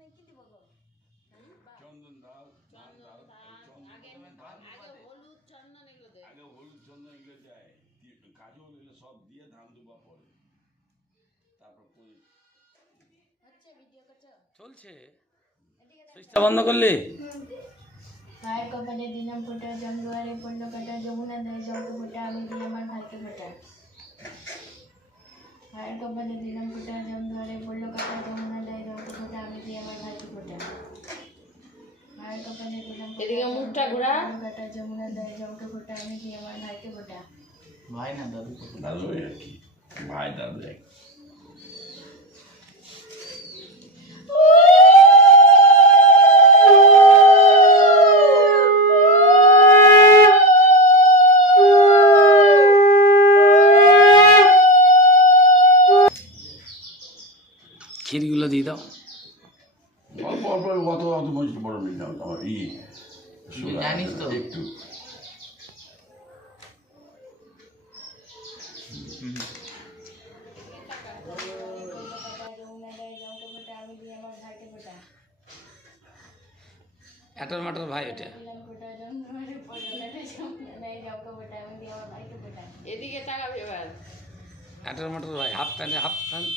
নেই কি দিব গো চন্দন দাও আগে আগে হলুদ চন্দন এগুলো আগে হলুদ চন্দন এগুলো দেয় কাজল এগুলো সব দিয়ে ধান দেওয়া পরে। তারপর কই হচ্ছে ভিডিও করছ? চলছে। সুইচটা বন্ধ করলি? ভাইয়ের কপালে দিনাম ফোটা দুয়ারে পড়ল কাটা যমুনা দেয় জমকে ফোটা আমি দিই আমার ভাইকে ফোটা। ভাইয়ের কপালে দিনাম ফোটা দুয়ারে পড়ল কাটা যমুনা দেয় জমকে ফোটা আমি দিই আমার ভাইকে ফোটা ভাইয়ের কপালে দিনাম ফোঁটা, এদিকে মুখটা ঘোরা। কাটা যমুনা দেয় জমকে ফোটা আমি দিই আমার ভাইকে ফোটা ভাই না দাদু দাদু কি? ভাই দাদু এক। ক্ষীরগুলো দিয়ে দাও। অল্প অল্প অত অত বয়স বড় নেই না আমার ই জানিস তো? একটু। এটার মাটার ভাই ফোটা এদিকে তাকাবি এবার। এটার মাটার ভাই হাফ প্যান্ট হাফ প্যান্ট।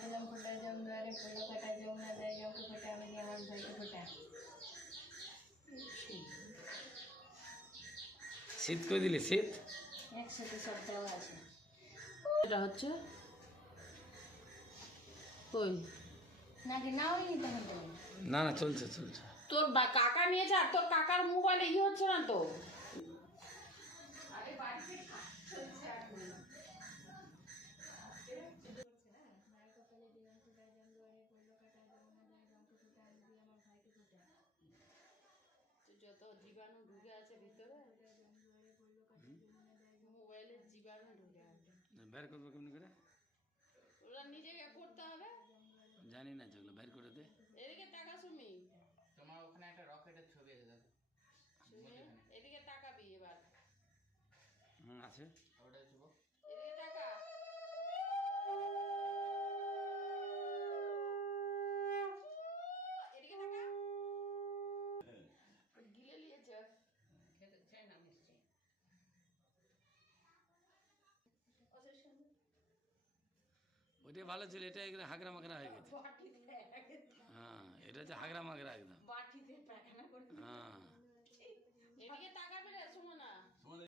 দিলাম ফোটা জম দুয়ারে পড়ল কাটা যমুনা দেয় জমকে ফোটা আমি দিই আমার ভাইকে ফোটা। শীত করে দিলি শীত? একসাথে সব দেওয়া আছে। এটা হচ্ছে কই? না না চলছে চলছে। তোর বা কাকা নিয়েছে আর তোর কাকার মোবাইলে ই হচ্ছে না তো? যত জীবাণু ঢুকে আছে ভিতরে মোবাইলে জীবাণু ঢুকে আছে। বের করবে কেমনি করে? ওরা নিজেকে করতে হবে। জানি না যেগুলো বের করে দে। এদিকে তাকা সুমি। তোমার ওখানে একটা রকেটের ছবি আছে দাদা এদিকে তাকাবি এবার। হুম আছে। ওটা চুবো ওইটাই ভালো ছিল এটা হাগরা মাগরা হয়ে গেছে। হ্যাঁ। এটা হচ্ছে হাগরা মাগরা একদম।